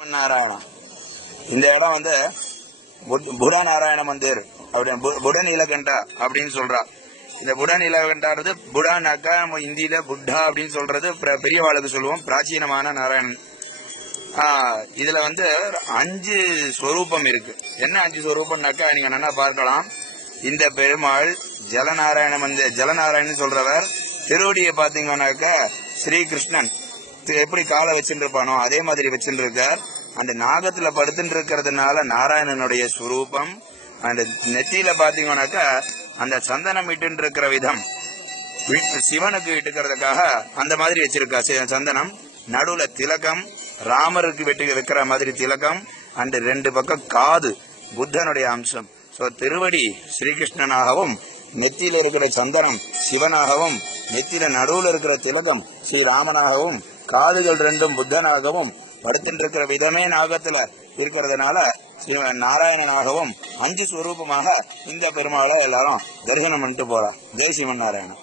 நாராயணா இந்த இடம் வந்து புட நாராயண மந்திர் அப்படின்னு புட நீலகண்டா அப்படின்னு சொல்றா. இந்த புட நீலகண்டாறது புடானாக்கா நம்ம இந்தியில புட்டா அப்படின்னு சொல்றது பெரியவாளுக்கு சொல்லுவோம், பிராச்சீனமான நாராயணன். இதுல வந்து 5 ஸ்வரூபம் இருக்கு. என்ன 5 ஸ்வரூபம்னாக்கா நீங்க நல்லா பார்க்கலாம். இந்த பெருமாள் ஜலநாராயணன் சொல்றவர் திருவடியை பாத்தீங்கன்னாக்கா ஸ்ரீகிருஷ்ணன் எப்படி காலை வச்சுட்டு இருப்பானோ அதே மாதிரி வச்சுட்டு இருக்கார். அந்த நாகத்துல படுத்துட்டு இருக்கிறதுனால நாராயணனுடைய ஸ்வரூபம். அந்த நெத்தியில பாத்தீங்கன்னாக்கா அந்த சந்தனம் இட்டு இருக்கிற விதம் சிவனுக்கு இட்டுக்கிறதுக்காக அந்த மாதிரி வச்சிருக்கா சந்தனம். நடுவுல திலகம், ராமருக்கு வைக்கிற மாதிரி திலகம். அந்த 2 பக்கம் காது புத்தனுடைய அம்சம். சோ திருவடி ஸ்ரீகிருஷ்ணனாகவும், நெத்தியில இருக்கிற சந்தனம் சிவனாகவும், நெத்தியில நடுவுல இருக்கிற திலகம் ஸ்ரீராமனாகவும், காதுகள் 2 புத்தனாகவும், படுத்துட்டு இருக்கிற விதமே நாகத்துல இருக்கிறதுனால நாராயணனாகவும் 5 ஸ்வரூபமாக இந்த பெருமாளை எல்லாரும் தரிசனம் பண்ணிட்டு போறா. ஜெய் சிவன் நாராயணன்.